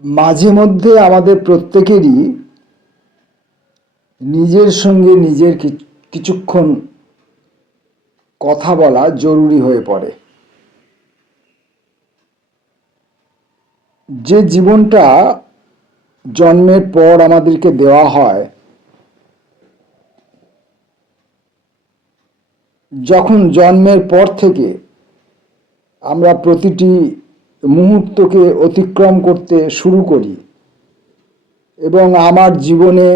মাঝে মধ্যে আমাদের প্রত্যেকেরই নিজের সঙ্গে নিজের কিছুক্ষণ কথা বলা জরুরি হয়ে পড়ে। যে জীবনটা জন্মের পর আমাদেরকে দেওয়া হয়, যখন জন্মের পর থেকে আমরা প্রতিটি মুহূর্তকে অতিক্রম করতে শুরু করি এবং আমার জীবনে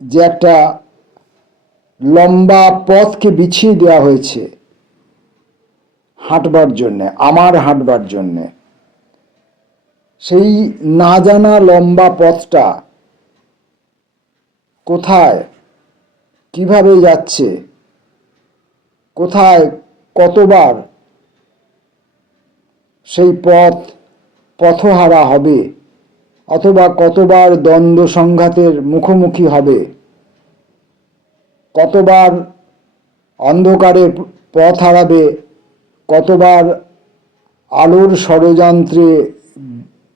যে একটা লম্বা পথকে বিছিয়ে দেওয়া হয়েছে হাঁটবার জন্যে, আমার হাঁটবার জন্যে, সেই না জানা লম্বা পথটা কোথায় কিভাবে যাচ্ছে, কোথায় কতবার সেই পথহারা হবে অথবা কতবার দ্বন্দ্ব সংঘাতের মুখোমুখি হবে, কতবার অন্ধকারে পথ হারাবে, কতবার আলোর ষড়যন্ত্রে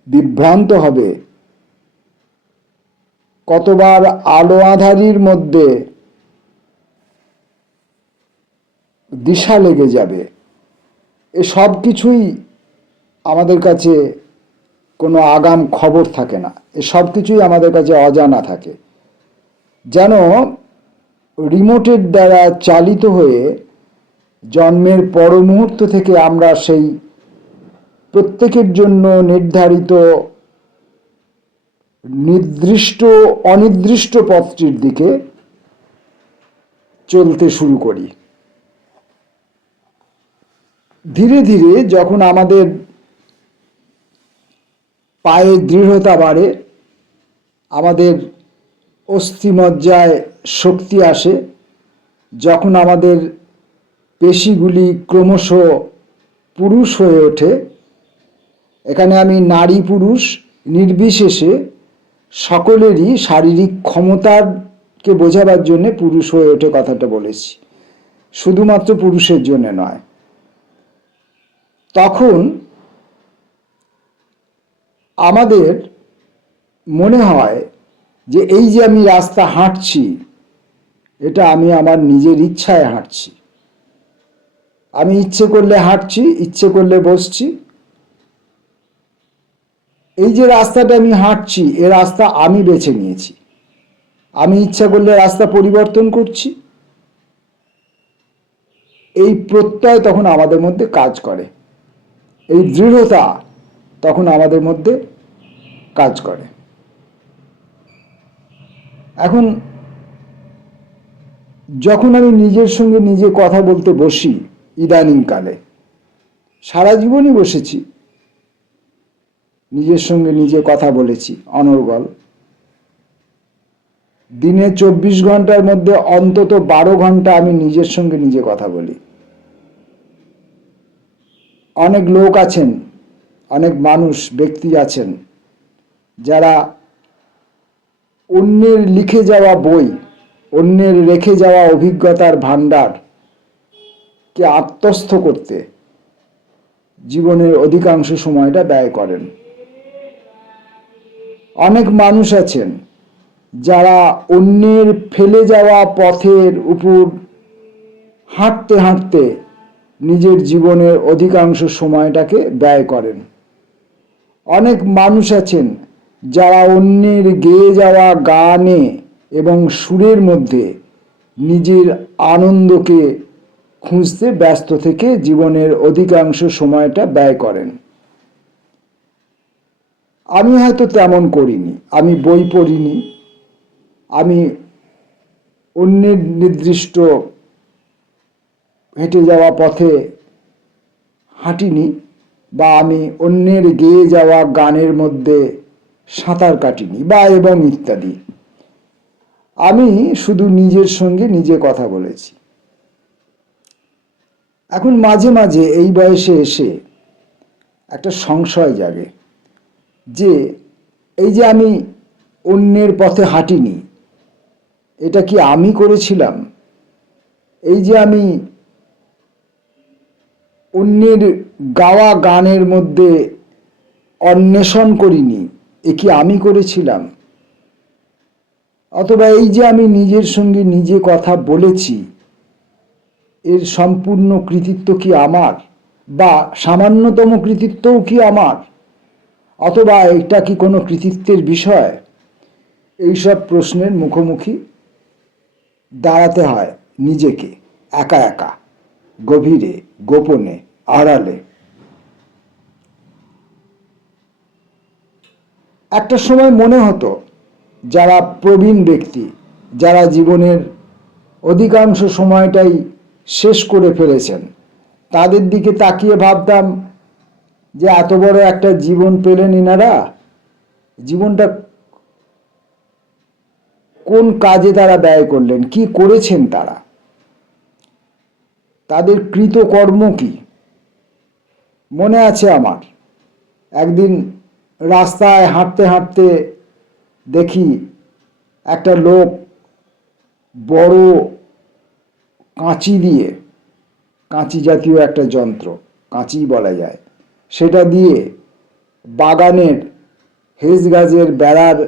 বিভ্রান্ত হবে, কতবার আলো আঁধারির মধ্যে দিশা লেগে যাবে, এ সব কিছুই আমাদের কাছে কোনো আগাম খবর থাকে না। এ সব কিছুই আমাদের কাছে অজানা থাকে। যেন রিমোটের দ্বারা চালিত হয়ে জন্মের পর মুহূর্ত থেকে আমরা সেই প্রত্যেকের জন্য নির্ধারিত নির্দিষ্ট অনির্দিষ্ট পথটির দিকে চলতে শুরু করি। ধীরে ধীরে যখন আমাদের পায়ে দৃঢ়তা বাড়ে, আমাদের অস্থিমজ্জায় শক্তি আসে, যখন আমাদের পেশিগুলি ক্রমশ পুরুষ হয়ে ওঠে, এখানে আমি নারী পুরুষ নির্বিশেষে সকলেরই শারীরিক ক্ষমতাকে বোঝাবার জন্য পুরুষ হয়ে ওঠে কথাটা বলেছি, শুধুমাত্র পুরুষের জন্য নয়। তখন আমাদের মনে হয় যে এই যে আমি রাস্তা হাঁটছি, এটা আমি আমার নিজের ইচ্ছায় হাঁটছি। আমি ইচ্ছে করলে হাঁটছি, ইচ্ছে করলে বসছি। এই যে রাস্তাটা আমি হাঁটছি, এ রাস্তা আমি বেছে নিয়েছি। আমি ইচ্ছা করলে রাস্তা পরিবর্তন করছি। এই প্রত্যয় তখন আমাদের মধ্যে কাজ করে, এই দৃঢ়তা তখন আমাদের মধ্যে কাজ করে। এখন যখন আমি নিজের সঙ্গে নিজে কথা বলতে বসি, ইদানিংকালে, সারা জীবনই বসেছি, নিজের সঙ্গে নিজে কথা বলেছি অনর্গল। দিনে 24 ঘন্টার মধ্যে অন্তত 12 ঘন্টা আমি নিজের সঙ্গে নিজে কথা বলি। অনেক লোক আছেন, অনেক মানুষ, ব্যক্তি আছেন যারা অন্যের লিখে যাওয়া বই, অন্যের রেখে যাওয়া অভিজ্ঞতার ভাণ্ডারকে আত্মস্থ করতে জীবনের অধিকাংশ সময়টা ব্যয় করেন। অনেক মানুষ আছেন যারা অন্যের ফেলে যাওয়া পথের উপর হাঁটতে হাঁটতে নিজের জীবনের অধিকাংশ সময়টাকে ব্যয় করেন। অনেক মানুষ আছেন যারা অন্যের গেয়ে যাওয়া গানে এবং সুরের মধ্যে নিজের আনন্দকে খুঁজতে ব্যস্ত থেকে জীবনের অধিকাংশ সময়টা ব্যয় করেন। আমি হয়তো তেমন করিনি, আমি বই পড়িনি, আমি অন্যের নির্দিষ্ট হেঁটে যাওয়া পথে হাঁটিনি, বা আমি অন্যের গেয়ে যাওয়া গানের মধ্যে সাঁতার কাটিনি, বা এবং ইত্যাদি। আমি শুধু নিজের সঙ্গে নিজে কথা বলেছি। এখন মাঝে মাঝে এই বয়সে এসে একটা সংশয় জাগে যে এই যে আমি অন্যের পথে হাঁটিনি, এটা কি আমি করেছিলাম? এই যে আমি অন্যের গাওয়া গানের মধ্যে অন্বেষণ করিনি, এ কি আমি করেছিলাম? অথবা এই যে আমি নিজের সঙ্গে নিজে কথা বলেছি, এর সম্পূর্ণ কৃতিত্ব কি আমার, বা সামান্যতম কৃতিত্বও কি আমার, অথবা এটা কি কোনো কৃতিত্বের বিষয়? এইসব প্রশ্নের মুখোমুখি দাঁড়াতে হয় নিজেকে, একা একা, গভীরে, গোপনে, আড়ালে। একটা সময় মনে হতো যারা প্রবীণ ব্যক্তি, যারা জীবনের অধিকাংশ সময়টাই শেষ করে ফেলেছেন, তাদের দিকে তাকিয়ে ভাবতাম যে এত বড় একটা জীবন পেলেন এনারা, জীবনটা কোন কাজে তারা ব্যয় করলেন, কি করেছেন তারা, তাদের কৃতকর্ম কি? মনে আছে আমার, একদিন রাস্তায় হাঁটতে হাঁটতে দেখি একটা লোক বড় কাঁচি দিয়ে, কাঁচি জাতীয় একটা যন্ত্র, কাঁচি বলা যায়, সেটা দিয়ে বাগানের হেজ গাছের বেড়ার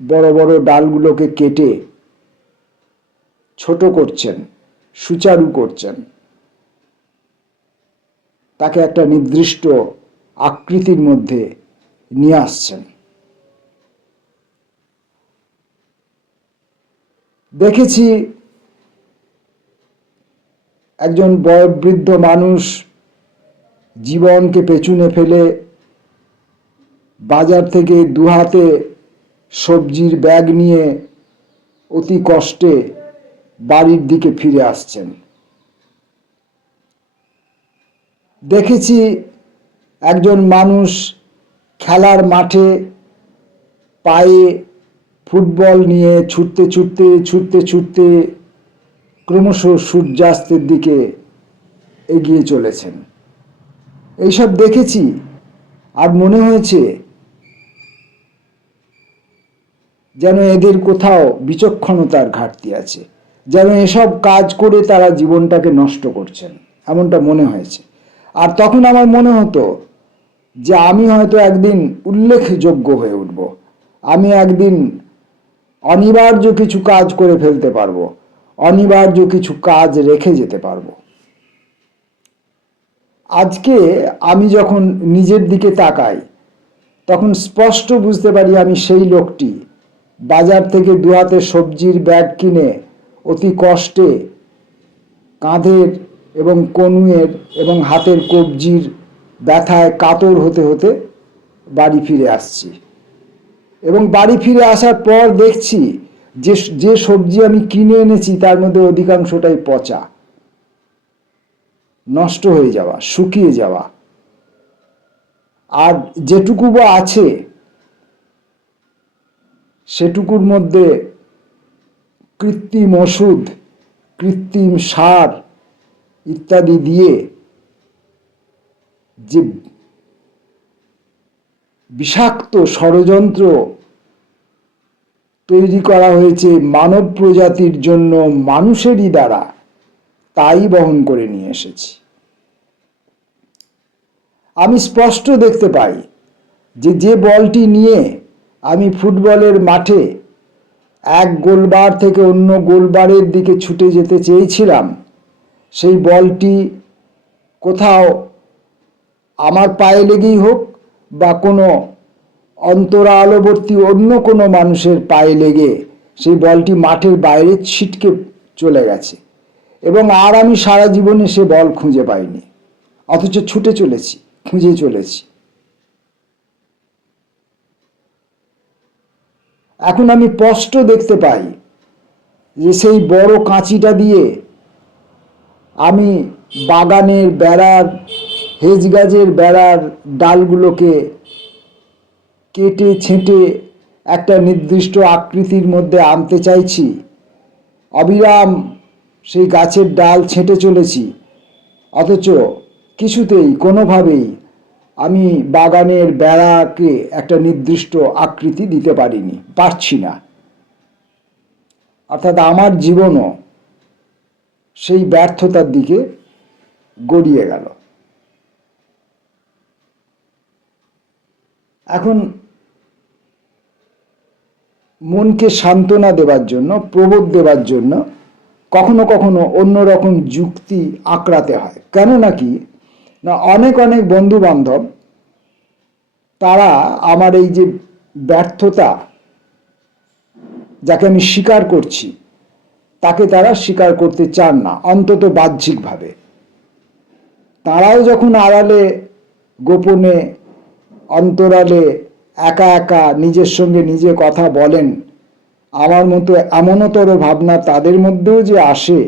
বড় বড় ডালগুলোকে কেটে ছোট করছেন, সুচারু করছেন, তাকে একটা নির্দিষ্ট আকৃতির মধ্যে নিয়ে আসছেন। দেখেছি একজন বয়োবৃদ্ধ মানুষ জীবনকে পেছনে ফেলে বাজার থেকে দুহাতে সবজির ব্যাগ নিয়ে অতি কষ্টে বাড়ির দিকে ফিরে আসছেন। দেখেছি একজন মানুষ খেলার মাঠে পায়ে ফুটবল নিয়ে ছুটতে ছুটতে ছুটতে ছুটতে ক্রমশ সূর্যাস্তের দিকে এগিয়ে চলেছেন। এইসব দেখেছি আর মনে হয়েছে যেন এদের কোথাও বিচক্ষণতার ঘাটতি আছে, যেন এসব কাজ করে তারা জীবনটাকে নষ্ট করছেন, এমনটা মনে হয়েছে। আর তখন আমার মনে হতো যে আমি হয়তো একদিন উল্লেখযোগ্য হয়ে উঠব, আমি একদিন অনিবার্য কিছু কাজ করে ফেলতে পারবো, অনিবার্য কিছু কাজ রেখে যেতে পারবো। আজকে আমি যখন নিজের দিকে তাকাই, তখন স্পষ্ট বুঝতে পারি আমি সেই লোকটি, বাজার থেকে দুহাতে সবজির ব্যাগ কিনে অতি কষ্টে কাঁধের এবং কনুয়ের এবং হাতের কবজির ব্যথায় কাতর হতে হতে বাড়ি ফিরে আসছি। এবং বাড়ি ফিরে আসার পর দেখছি যে সবজি আমি কিনে এনেছি তার মধ্যে অধিকাংশটাই পচা, নষ্ট হয়ে যাওয়া, শুকিয়ে যাওয়া। আর যেটুকু বা আছে সেটুকুর মধ্যে কৃত্রিম ওষুধ, কৃত্রিম সার ইত্যাদি দিয়ে যে বিষাক্ত ষড়যন্ত্র তৈরি করা হয়েছে মানব প্রজাতির জন্য মানুষেরই দ্বারা, তাই বহন করে নিয়ে এসেছি। আমি স্পষ্ট দেখতে পাই যে বলটি নিয়ে আমি ফুটবলের মাঠে এক গোলবার থেকে অন্য গোলবারের দিকে ছুটে যেতে চেয়েছিলাম, সেই বলটি কোথাও আমার পায়ে লেগেই হোক বা কোনো অন্তরালবর্তী অন্য কোনো মানুষের পায়ে লেগে সেই বলটি মাঠের বাইরে ছিটকে চলে গেছে, এবং আর আমি সারা জীবনে সে বল খুঁজে পাইনি, অথচ ছুটে চলেছি, খুঁজে চলেছি। এখন আমি স্পষ্ট দেখতে পাই যে সেই বড় কাঁচিটা দিয়ে আমি বাগানের বেড়ার, হেজ গাছের বেড়ার ডালগুলোকে কেটে ছেঁটে একটা নির্দিষ্ট আকৃতির মধ্যে আনতে চাইছি, অবিরাম সেই গাছের ডাল ছেঁটে চলেছি, অথচ কিছুতেই কোনোভাবেই আমি বাগানের বেড়াকে একটা নির্দিষ্ট আকৃতি দিতে পারছি না। অর্থাৎ আমার জীবনও সেই ব্যর্থতার দিকে গড়িয়ে গেল। এখন মনকে সান্ত্বনা দেবার জন্য, প্রবোধ দেবার জন্য কখনো কখনো অন্যরকম যুক্তি আঁকড়াতে হয়। কেন নাকি না, অনেক অনেক বন্ধু বান্ধব তারা আমার এই যে ব্যর্থতা, যাকে আমি স্বীকার করছি, তাকে তারা স্বীকার করতে চান না, অন্তত বাহ্যিকভাবে। তারাও যখন আড়ালে, গোপনে, অন্তরালে একা একা নিজের সঙ্গে নিজে কথা বলেন, আমার মতো এমনতর ভাবনা তাদের মধ্যেও যে আসে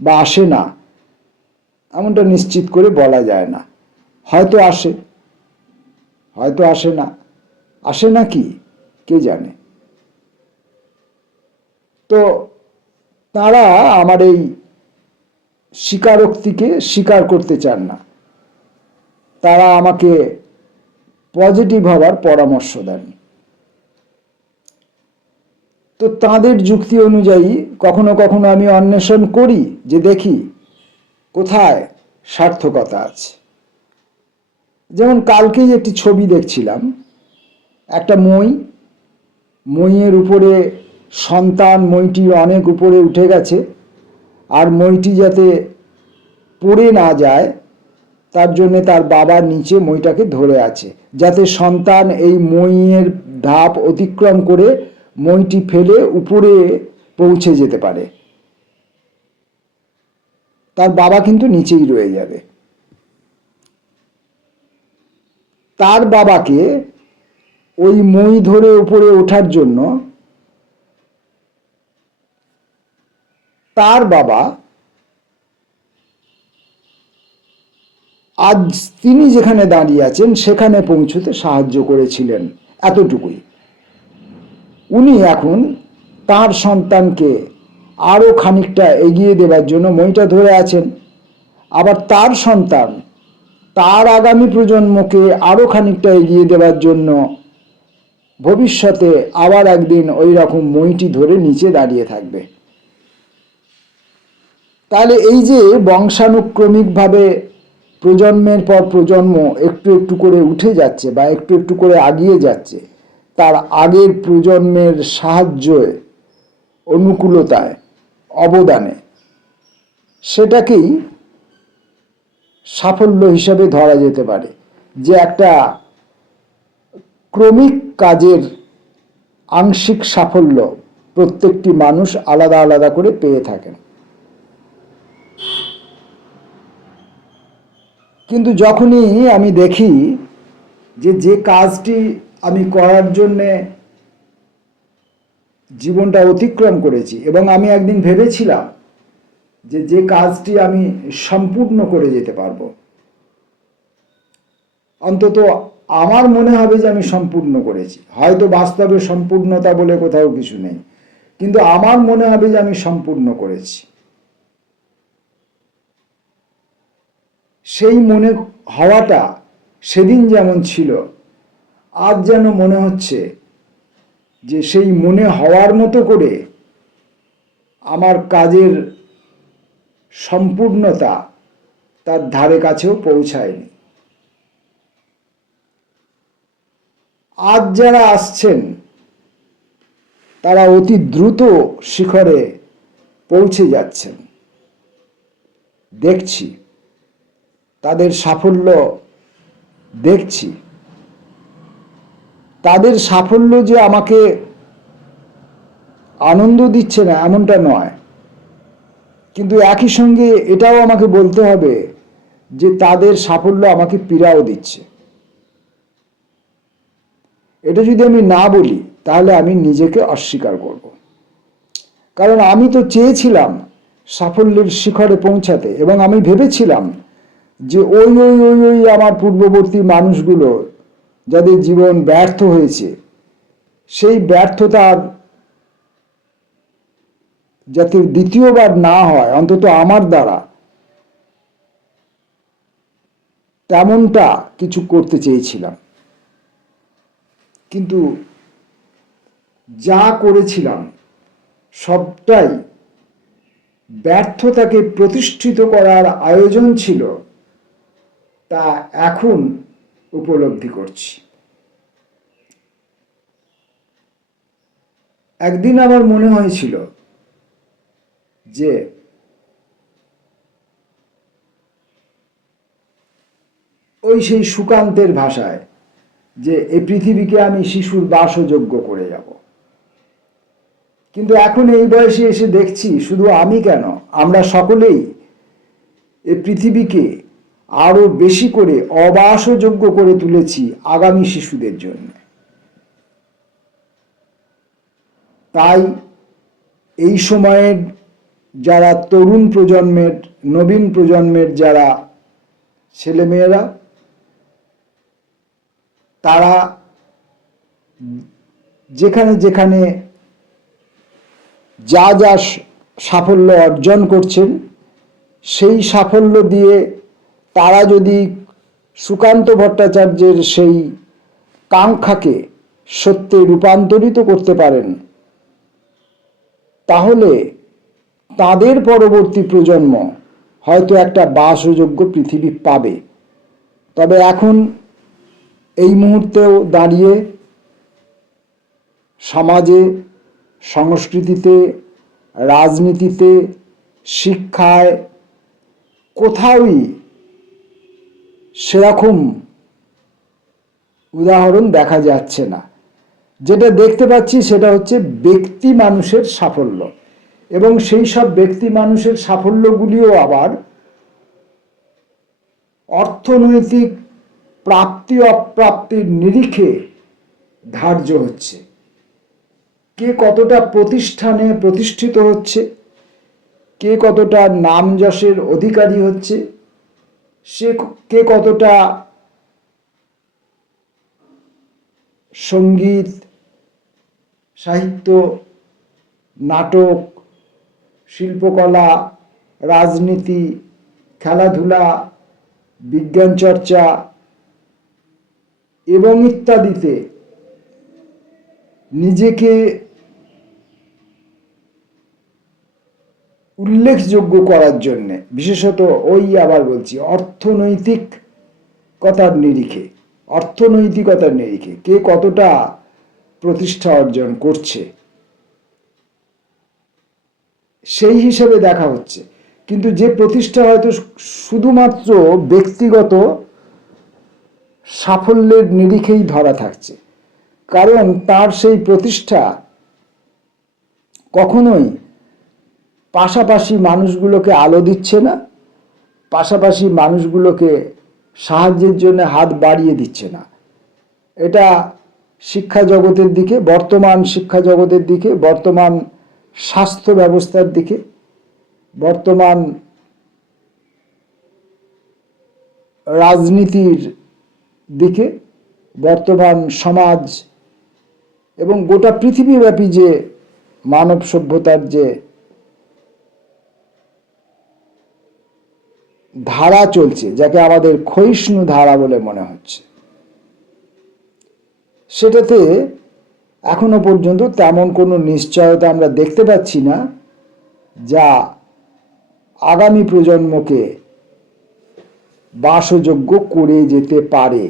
বা আসে না, এমনটা নিশ্চিত করে বলা যায় না। হয়তো আসে, হয়তো আসে না। আসে না কি কে জানে। তো তারা আমার এই স্বীকারোক্তিকে স্বীকার করতে চান না। তারা আমাকে পজিটিভ হওয়ার পরামর্শ দেন। তো তাদের যুক্তি অনুযায়ী কখনো কখনো আমি অন্বেষণ করি, যে দেখি কোথায় সার্থকতা আছে। যেমন কালকেই একটি ছবি দেখছিলাম, একটা মইয়ের উপরে সন্তান, মইটি অনেক উপরে উঠে গেছে, আর মইটি যাতে পড়ে না যায় তার জন্য তার বাবা নিচে মইটাকে ধরে আছে, যাতে সন্তান এই মইয়ের ধাপ অতিক্রম করে মইটি ফেলে উপরে পৌঁছে যেতে পারে। তার বাবা কিন্তু নিচেই রয়ে যাবে। তার বাবাকে ওই মই ধরে উপরে ওঠার জন্য তার বাবা আজ তিনি যেখানে দাঁড়িয়ে আছেন সেখানে পৌঁছতে সাহায্য করেছিলেন, এতটুকুই। উনি এখন তার সন্তানকে আরো খানিকটা এগিয়ে দেবার জন্য মইটা ধরে আছেন। আবার তার সন্তান তার আগামী প্রজন্মকে আরো খানিকটা এগিয়ে দেবার জন্য ভবিষ্যতে আবার একদিন ওই রকম মইটি ধরে নিচে দাঁড়িয়ে থাকবে। তাহলে এই যে বংশানুক্রমিকভাবে প্রজন্মের পর প্রজন্ম একটু একটু করে উঠে যাচ্ছে বা একটু একটু করে আগিয়ে যাচ্ছে, তার আগের প্রজন্মের সাহায্যে, অনুকূলতায়, অবদানে, সেটাকেই সাফল্য হিসাবে ধরা যেতে পারে। যে একটা ক্রমিক কাজের আংশিক সাফল্য প্রত্যেকটি মানুষ আলাদা আলাদা করে পেয়ে থাকেন। কিন্তু যখনই আমি দেখি যে কাজটি আমি করার জন্যে জীবনটা অতিক্রম করেছি, এবং আমি একদিন ভেবেছিলাম যে কাজটি আমি সম্পূর্ণ করে যেতে পারবো, অন্তত আমার মনে হবে যে আমি সম্পূর্ণ করেছি। হয়তো বাস্তবে সম্পূর্ণতা বলে কোথাও কিছু নেই, কিন্তু আমার মনে হবে যে আমি সম্পূর্ণ করেছি। সেই মনে হওয়াটা সেদিন যেমন ছিল, আজ যেন মনে হচ্ছে যে সেই মনে হওয়ার মতো করে আমার কাজের সম্পূর্ণতা তার ধারে কাছেও পৌঁছায়নি। আজ যারা আসছেন তারা অতি দ্রুত শিখরে পৌঁছে যাচ্ছেন, দেখছি তাদের সাফল্য, দেখছি তাদের সাফল্য যে আমাকে আনন্দ দিচ্ছে না এমনটা নয়, কিন্তু একই সঙ্গে এটাও আমাকে বলতে হবে যে তাদের সাফল্য আমাকে পীড়াও দিচ্ছে। এটা যদি আমি না বলি তাহলে আমি নিজেকে অস্বীকার করব। কারণ আমি তো চেয়েছিলাম সাফল্যের শিখরে পৌঁছাতে, এবং আমি ভেবেছিলাম যে ওই ওই ওই ওই আমার পূর্ববর্তী মানুষগুলো যাদের জীবন ব্যর্থ হয়েছে, সেই ব্যর্থতার যাতে দ্বিতীয়বার না হয় অন্তত আমার দ্বারা, তেমনটা কিছু করতে চেয়েছিলাম। কিন্তু যা করেছিলাম সবটাই ব্যর্থতাকে প্রতিষ্ঠিত করার আয়োজন ছিল, তা এখন উপলব্ধি করছি। একদিন আমার মনে হয়েছিল যে ওই সেই সুকান্তের ভাষায় যে এই পৃথিবীকে আমি শিশুর বাসযোগ্য করে যাব। কিন্তু এখন এই বয়সে এসে দেখছি শুধু আমি কেন, আমরা সকলেই এই পৃথিবীকে আরো বেশি করে অবাসযোগ্য করে তুলেছি আগামী শিশুদের জন্য। তাই এই সময়ের যারা তরুণ প্রজন্মের, নবীন প্রজন্মের যারা ছেলেমেয়েরা, তারা যেখানে যেখানে যা যা সাফল্য অর্জন করছেন, সেই সাফল্য দিয়ে তারা যদি সুকান্ত ভট্টাচার্যের সেই কাঙ্ক্ষাকে সত্যে রূপান্তরিত করতে পারেন, তাহলে তাদের পরবর্তী প্রজন্ম হয়তো একটা বাসযোগ্য পৃথিবী পাবে। তবে এখন এই মুহূর্তেও দাঁড়িয়ে সমাজে, সংস্কৃতিতে, রাজনীতিতে, শিক্ষায় কোথাওই সেরকম উদাহরণ দেখা যাচ্ছে না। যেটা দেখতে পাচ্ছি সেটা হচ্ছে ব্যক্তি মানুষের সাফল্য, এবং সেই সব ব্যক্তি মানুষের সাফল্যগুলিও আবার অর্থনৈতিক প্রাপ্তি অপ্রাপ্তির নিরিখে ধার্য হচ্ছে। কে কতটা প্রতিষ্ঠানে প্রতিষ্ঠিত হচ্ছে, কে কতটা নাম যশের অধিকারী হচ্ছে, কে কতটা সঙ্গীত, সাহিত্য, নাটক, শিল্পকলা, রাজনীতি, খেলাধুলা, বিজ্ঞান চর্চা এবং ইত্যাদিতে নিজেকে উল্লেখযোগ্য করার জন্যে, বিশেষত ওই আবার বলছি অর্থনৈতিকতার নিরিখে কে কতটা প্রতিষ্ঠা অর্জন করছে সেই হিসেবে দেখা হচ্ছে। কিন্তু যে প্রতিষ্ঠা হয়তো শুধুমাত্র ব্যক্তিগত সাফল্যের নিরিখেই ধরা থাকছে, কারণ তার সেই প্রতিষ্ঠা কখনোই পাশাপাশি মানুষগুলোকে আলো দিচ্ছে না, পাশাপাশি মানুষগুলোকে সাহায্যের জন্য হাত বাড়িয়ে দিচ্ছে না। এটা শিক্ষা জগতের দিকে, বর্তমান শিক্ষা জগতের দিকে, বর্তমান স্বাস্থ্য ব্যবস্থার দিকে, বর্তমান রাজনীতির দিকে, বর্তমান সমাজ এবং গোটা পৃথিবীব্যাপী যে মানব সভ্যতার যে ধারা চলছে, যাকে আমাদের ক্ষয়িষ্ণু ধারা বলে মনে হচ্ছে, সেটাতে এখনো পর্যন্ত তেমন কোনো নিশ্চয়তা আমরা দেখতে পাচ্ছি না যা আগামী প্রজন্মকে বাসযোগ্য করে যেতে পারে।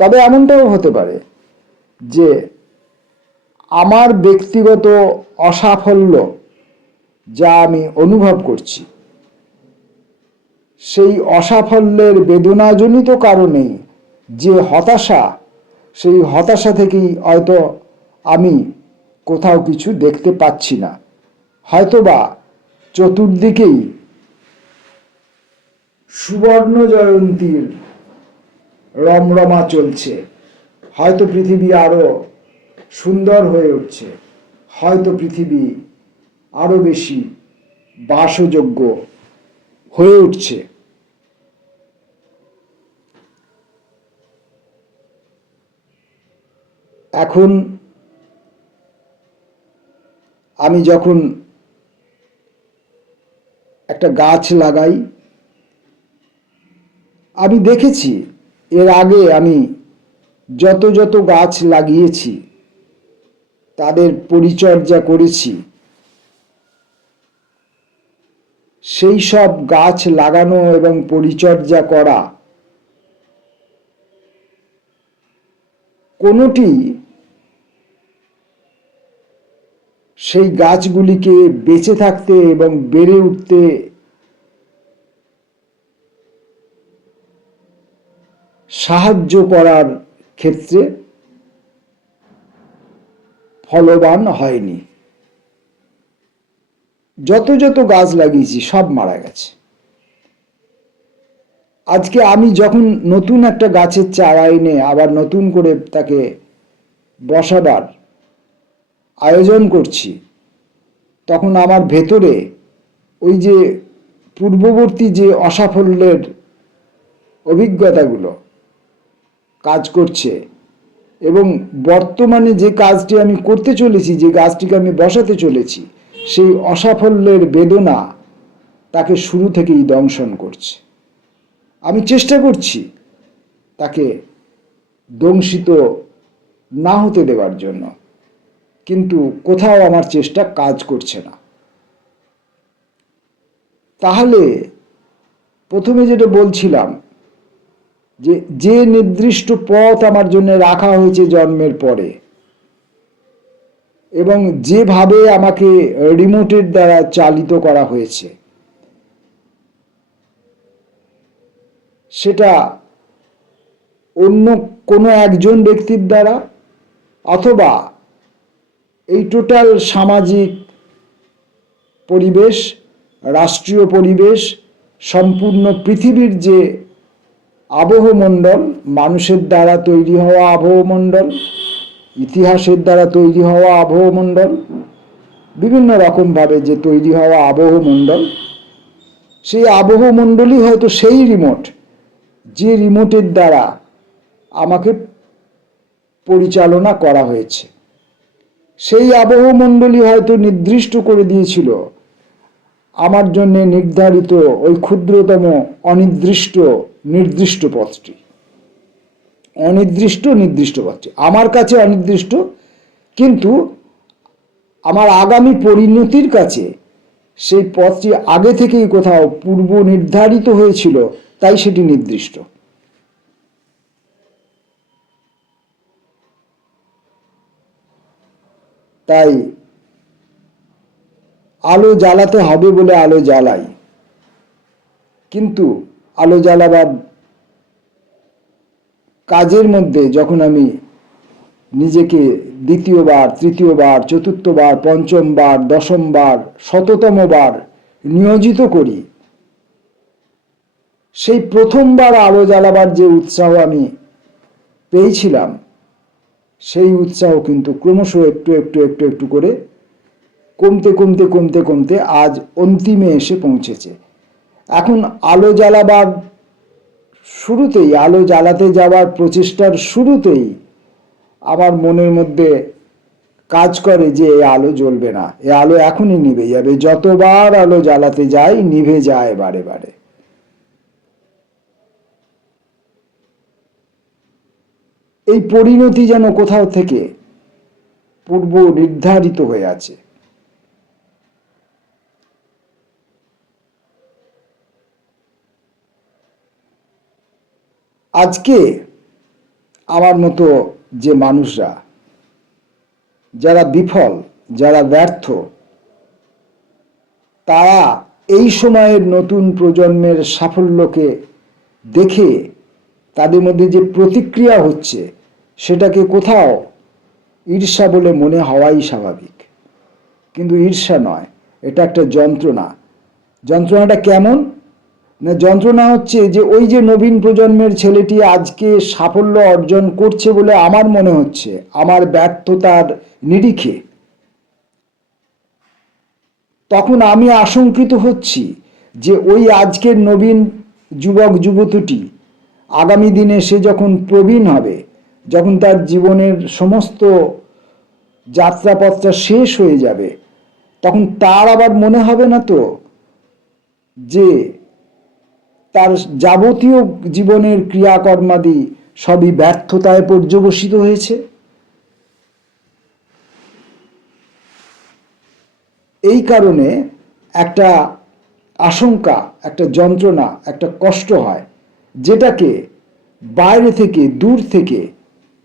তবে এমনটাও হতে পারে যে আমার ব্যক্তিগত অসাফল্য যা আমি অনুভব করছি, সেই অসাফল্যের বেদনাজনিত কারণেই যে হতাশা, সেই হতাশা থেকেই হয়তো আমি কোথাও কিছু দেখতে পাচ্ছি না। হয়তোবা চতুর্দিকেই সুবর্ণ জয়ন্তীর রমরমা চলছে, হয়তো পৃথিবী আরো সুন্দর হয়ে উঠছে, হয়তো পৃথিবী আরো বেশি বাসযোগ্য হয়ে উঠছে। এখন আমি যখন একটা গাছ লাগাই, আমি দেখেছি এর আগে আমি যত যত গাছ লাগিয়েছি, তাদের পরিচর্যা করেছি, সেই সব গাছ লাগানো এবং পরিচর্যা করা কোনোটি সেই গাছগুলিকে বেঁচে থাকতে এবং বেড়ে উঠতে সাহায্য করার ক্ষেত্রে ফলবান হয়নি। যত যত গাছ লাগিয়েছি সব মারা গেছে। আজকে আমি যখন নতুন একটা গাছের চারা এনে আবার নতুন করে তাকে বসাবার আয়োজন করছি, তখন আমার ভেতরে ওই যে পূর্ববর্তী যে অসাফল্যের অভিজ্ঞতাগুলো কাজ করছে এবং বর্তমানে যে কাজটি আমি করতে চলেছি, যে গাছটিকে আমি বসাতে চলেছি, সেই অসাফল্যের বেদনা তাকে শুরু থেকেই দংশন করছে। আমি চেষ্টা করছি তাকে দংশিত না হতে দেওয়ার জন্য, কিন্তু কোথাও আমার চেষ্টা কাজ করছে না। তাহলে প্রথমে যেটা বলছিলাম, যে নির্দিষ্ট পথ আমার জন্য রাখা হয়েছে জন্মের পরে এবং যেভাবে আমাকে রিমোটের দ্বারা চালিত করা হয়েছে, সেটা অন্য কোনো একজন ব্যক্তির দ্বারা অথবা এই টোটাল সামাজিক পরিবেশ, রাষ্ট্রীয় পরিবেশ, সম্পূর্ণ পৃথিবীর যে আবহমণ্ডল, মানুষের দ্বারা তৈরি হওয়া আবহমণ্ডল, ইতিহাসের দ্বারা তৈরি হওয়া আবহমণ্ডল, বিভিন্ন রকমভাবে যে তৈরি হওয়া আবহমণ্ডল, সেই আবহমণ্ডলই হয়তো সেই রিমোট, যে রিমোটের দ্বারা আমাকে পরিচালনা করা হয়েছে। সেই আবহমণ্ডলই হয়তো নির্দিষ্ট করে দিয়েছিল আমার জন্য নির্ধারিত ওই ক্ষুদ্রতম অনির্দিষ্ট নির্দিষ্ট পথটি। অনির্দিষ্ট নির্দিষ্ট পথটি আমার কাছে অনির্দিষ্ট, কিন্তু আমার আগামী পরিণতির কাছে সেই পথটি আগে থেকেই কোথাও পূর্ব নির্ধারিত হয়েছিল, তাই সেটি নির্দিষ্ট। তাই আলো জ্বালাতে হবে বলে আলো জ্বালাই, কিন্তু আলো জ্বালাবার কাজের মধ্যে যখন আমি নিজেকে দ্বিতীয়বার, তৃতীয়বার, চতুর্থবার, পঞ্চমবার, দশমবার, শততমবার নিয়োজিত করি, সেই প্রথমবার আলো জ্বালাবার যে উৎসাহ আমি পেয়েছিলাম, সেই উৎসাহ কিন্তু ক্রমশ একটু একটু একটু একটু করে কমতে কমতে কমতে কমতে আজ অন্তিমে এসে পৌঁছেছে। এখন আলো জ্বালাবার শুরুতেই, আলো জ্বালাতে যাওয়ার প্রচেষ্টার শুরুতেই আমার মনের মধ্যে কাজ করে যে এই আলো জ্বলবে না, এই আলো এখনই নিভে যাবে। যতবার আলো জ্বালাতে যাই নিভে যায় বারে বারে। এই পরিণতি যেন কোথাও থেকে পূর্ব নির্ধারিত হয়ে আছে। আজকে আমার মতো যে মানুষরা, যারা বিফল, যারা ব্যর্থ, তারা এই সময়ের নতুন প্রজন্মের সাফল্যকে দেখে তাদের মধ্যে যে প্রতিক্রিয়া হচ্ছে, সেটাকে কোথাও ঈর্ষা বলে মনে হওয়াই স্বাভাবিক। কিন্তু ঈর্ষা নয়, এটা একটা যন্ত্রণা। যন্ত্রণাটা কেমন না, যন্ত্রণা হচ্ছে যে ওই যে নবীন প্রজন্মের ছেলেটি আজকে সাফল্য অর্জন করছে বলে আমার মনে হচ্ছে, আমার ব্যর্থতার নিরিখে, তখন আমি আশঙ্কিত হচ্ছি যে ওই আজকের নবীন যুবক যুবতীটি আগামী দিনে সে যখন প্রবীণ হবে, যখন তার জীবনের সমস্ত যাত্রাপথটা শেষ হয়ে যাবে, তখন তার আবার মনে হবে না তো যে তার যাবতীয় জীবনের ক্রিয়াকর্মাদি সবই ব্যর্থতায় পর্যবসিত হয়েছে? এই কারণে একটা আশঙ্কা, একটা যন্ত্রণা, একটা কষ্ট হয়, যেটাকে বাইরে থেকে, দূর থেকে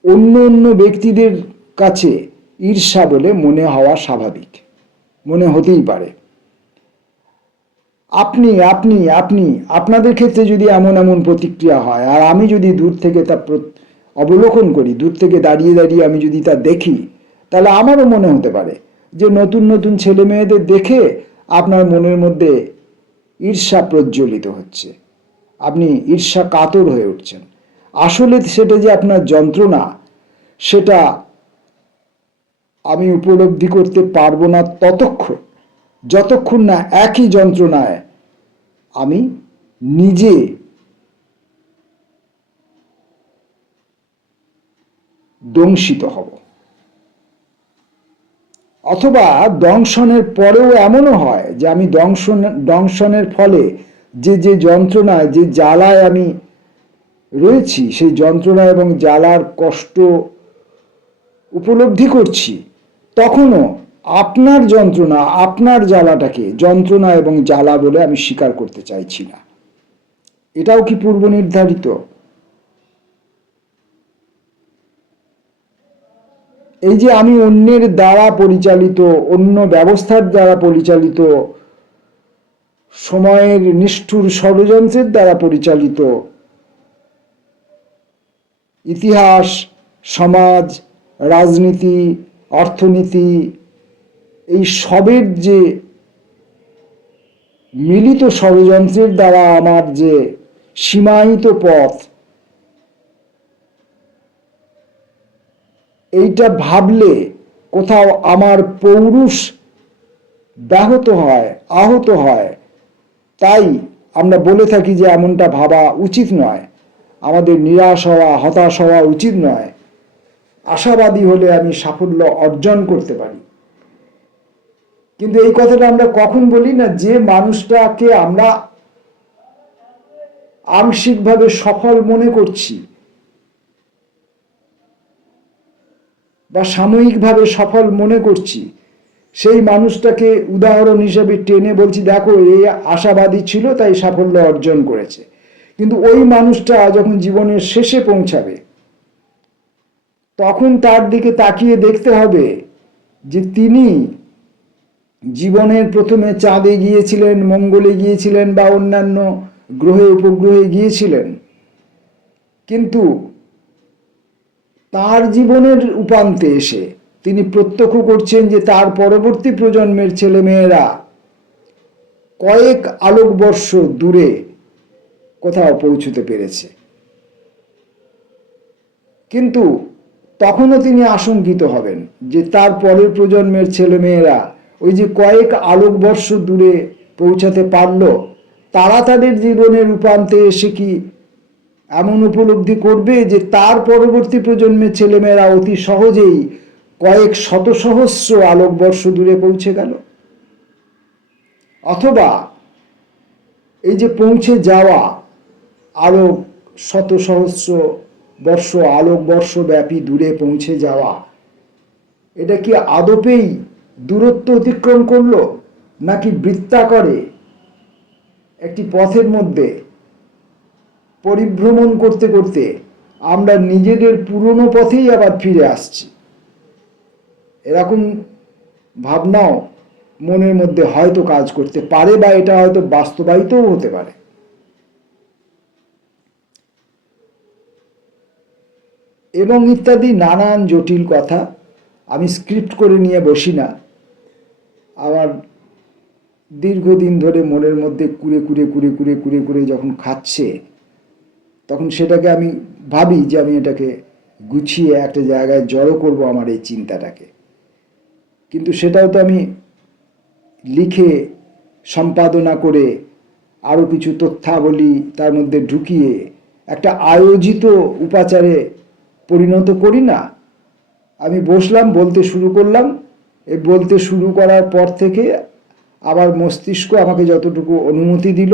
অন্য অন্য ব্যক্তিদের কাছে ঈর্ষা বলে মনে হওয়া স্বাভাবিক। মনে হতেই পারে। আপনি আপনি আপনি আপনাদের ক্ষেত্রে যদি এমন এমন প্রতিক্রিয়া হয়, আর আমি যদি দূর থেকে তা অবলোকন করি, দূর থেকে দাঁড়িয়ে দাঁড়িয়ে আমি যদি তা দেখি, তাহলে আমারও মনে হতে পারে যে নতুন নতুন ছেলে মেয়েদের দেখে আপনার মনের মধ্যে ঈর্ষা প্রজ্বলিত হচ্ছে, আপনি ঈর্ষা কাতর হয়ে উঠছেন। আসলে সেটা যে আপনার যন্ত্রণা, সেটা আমি উপলব্ধি করতে পারবো না ততক্ষণ যতক্ষণ না একই যন্ত্রণায় আমি নিজে দংশিত হব। অথবা দংশনের পরেও এমনও হয় যে আমি দংশনের ফলে যে যে যন্ত্রণায়, যে জ্বালায় আমি রয়েছি, সেই যন্ত্রণা এবং জ্বালার কষ্ট উপলব্ধি করছি, তখনও আপনার যন্ত্রণা, আপনার জ্বালাটাকে যন্ত্রণা এবং জ্বালা বলে আমি স্বীকার করতে চাইছি না। এটাও কি পূর্ব নির্ধারিত? এই যে আমি অন্যের দ্বারা পরিচালিত, অন্য ব্যবস্থার দ্বারা পরিচালিত, সময়ের নিষ্ঠুর ষড়যন্ত্রের দ্বারা পরিচালিত ইতিহাস, সমাজ, রাজনীতি, অর্থনীতি, এই সবের যে মিলিত ষড়যন্ত্রের দ্বারা আমার যে সীমায়িত পথ, এইটা ভাবলে কোথাও আমার পৌরুষ ব্যাহত হয়, আহত হয়। তাই আমরা বলে থাকি যে এমনটা ভাবা উচিত নয়, আমাদের নিরাশ হওয়া, হতাশ হওয়া উচিত নয়। আশাবাদী হলে আমি সাফল্য অর্জন করতে পারি। কিন্তু এই কথাটা আমরা কখন বলি না, যে মানুষটাকে আমরা আংশিকভাবে সফল মনে করছি বা সাময়িকভাবে সফল মনে করছি, সেই মানুষটাকে উদাহরণ হিসেবে টেনে বলছি, দেখো এই আশাবাদী ছিল তাই সাফল্য অর্জন করেছে। কিন্তু ওই মানুষটা যখন জীবনের শেষে পৌঁছাবে, তখন তার দিকে তাকিয়ে দেখতে হবে যে তিনি জীবনের প্রথমে চাঁদে গিয়েছিলেন, মঙ্গলে গিয়েছিলেন বা অন্যান্য গ্রহে উপগ্রহে গিয়েছিলেন, কিন্তু তার জীবনের উপান্তে এসে তিনি প্রত্যক্ষ করছেন যে তার পরবর্তী প্রজন্মের ছেলেমেয়েরা কয়েক আলোকবর্ষ দূরে কোথাও পৌঁছতে পেরেছে। কিন্তু তখনও তিনি আশঙ্কিত হবেন যে তার পরের প্রজন্মের ছেলেমেয়েরা ওই যে কয়েক আলোকবর্ষ দূরে পৌঁছাতে পারল, তারা তাদের জীবনের উপান্তে এসে কি এমন উপলব্ধি করবে যে তার পরবর্তী প্রজন্মের ছেলেমেয়েরা অতি সহজেই কয়েক শত সহস্র আলোকবর্ষ দূরে পৌঁছে গেল? অথবা এই যে পৌঁছে যাওয়া আলোক, শত সহস্র বর্ষ, আলোকবর্ষ ব্যাপী দূরে পৌঁছে যাওয়া, এটা কি আদপেই দূরত্ব অতিক্রম করলো, নাকি বৃত্তাকারে একটি পথের মধ্যে পরিভ্রমণ করতে করতে আমরা নিজেদের পুরনো পথেই আবার ফিরে আসছি? এরকম ভাবনাও মনের মধ্যে হয়তো কাজ করতে পারে, বা এটা হয়তো বাস্তবায়িতও হতে পারে। এবং ইত্যাদি নানান জটিল কথা আমি স্ক্রিপ্ট করে নিয়ে বসি না। আমার দীর্ঘদিন ধরে মনের মধ্যে কুড়ে কুড়ে কুড়ে কুড়ে কুড়ে কুড়ে যখন খাচ্ছে, তখন সেটাকে আমি ভাবি যে আমি এটাকে গুছিয়ে একটা জায়গায় জড়ো করব আমার এই চিন্তাটাকে। কিন্তু সেটাও তো আমি লিখে সম্পাদনা করে আরও কিছু তথ্যাবলী তার মধ্যে ঢুকিয়ে একটা আয়োজিত উপাচারে পরিণত করি না। আমি বসলাম, বলতে শুরু করলাম, এই বলতে শুরু করার পর থেকে আবার মস্তিষ্ক আমাকে যতটুকু অনুমতি দিল,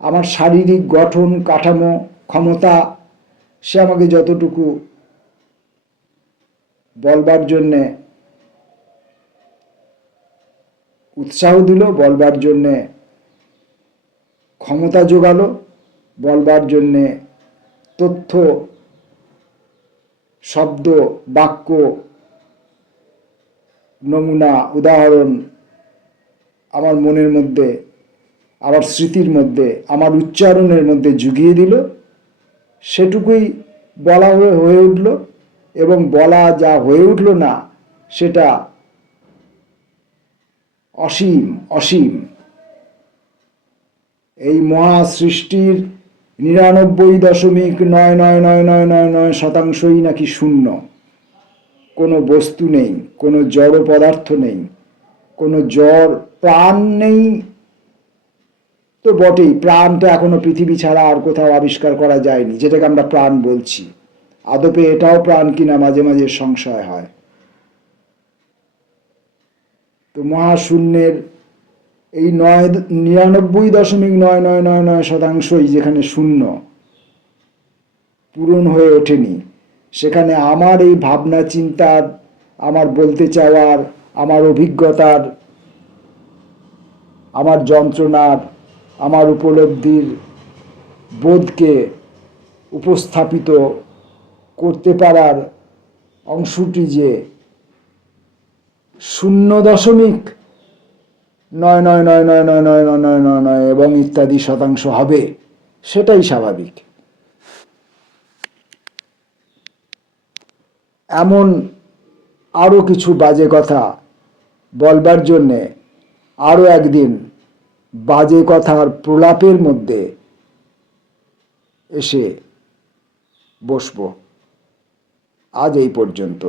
আমার শারীরিক গঠন, কাঠামো, ক্ষমতা, সে আমাকে যতটুকু বলবার জন্যে উৎসাহ দিল, বলবার জন্যে ক্ষমতা যোগালো, বলবার জন্যে তথ্য, শব্দ, বাক্য, নমুনা, উদাহরণ আমার মনের মধ্যে, আমার স্মৃতির মধ্যে, আমার উচ্চারণের মধ্যে জুগিয়ে দিল, সেটুকুই বলা হয়ে উঠল। এবং বলা যা হয়ে উঠল না, সেটা অসীম অসীম। এই মহা সৃষ্টির 99.9999999% নাকি শূন্য। কোনো বস্তু নেই, কোনো জড় পদার্থ নেই, কোনো জড় প্রাণ নেই তো বটেই। প্রাণটা এখনো পৃথিবী ছাড়া আর কোথাও আবিষ্কার করা যায়নি, যেটাকে আমরা প্রাণ বলছি। আদপে এটাও প্রাণ কিনা মাঝে মাঝে সংশয় হয়। তো মহাশূন্যের এই 99.99999% যেখানে শূন্য, পূরণ হয়ে ওঠেনি, সেখানে আমার এই ভাবনা চিন্তার, আমার বলতে চাওয়ার, আমার অভিজ্ঞতার, আমার যন্ত্রণার, আমার উপলব্ধির বোধকে উপস্থাপিত করতে পারার অংশটি যে 0.9999999 এবং ইত্যাদি শতাংশ হবে, সেটাই স্বাভাবিক। এমন আরও কিছু বাজে কথা বলবার জন্যে আরও একদিন বাজে কথার প্রলাপের মধ্যে এসে বসব। আজ এই পর্যন্ত।